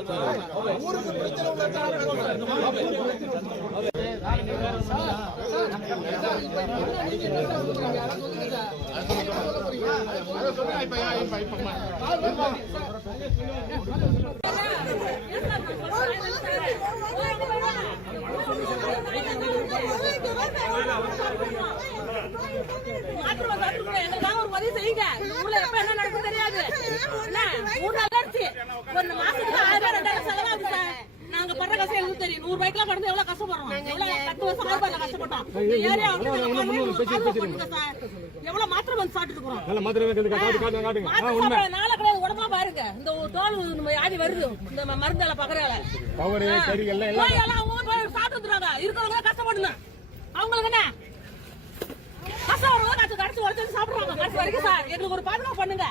ஊருக்கு பிரச்சனை என்ன நடக்கும் தெரியாது. ஒரு மாசத்துக்கு 1000 2000 செலவாகுது சார். நாங்க பண்ற கஷ்டம் எங்களுக்கு தெரியும். 100 ரூபாய்க்குலாம் கடந்து எவ்வளவு கஷ்டப்படுறோம். எவ்வளவு 10 வருஷம் ஆர்ப்பாட்ல கஷ்டப்பட்டோம். இந்த ஏரியா வந்து எவ்வளவு மாத்திரை வந்து சாப்பிட்டு இருக்கோம். நல்ல மாத்திரை காட்டுங்க. நாளை கிடையாது உடம்பா பாருங்க. இந்த தோல் ஆதி வருது. இந்த மருந்தால பக்கறால பவர் சரி எல்லாம் அவங்க போய் சாப்பிட்டுறாங்க. இருக்கறவங்க கஷ்டப்படுங்க. அவங்களுக்கு என்ன கஷ்டம் வரும்போது கடைசி வரைக்கும் சாப்பிடுவாங்க. கடைசி வரைக்கும் சார் எங்களுக்கு ஒரு பாதுகாப்பு பண்ணுங்க.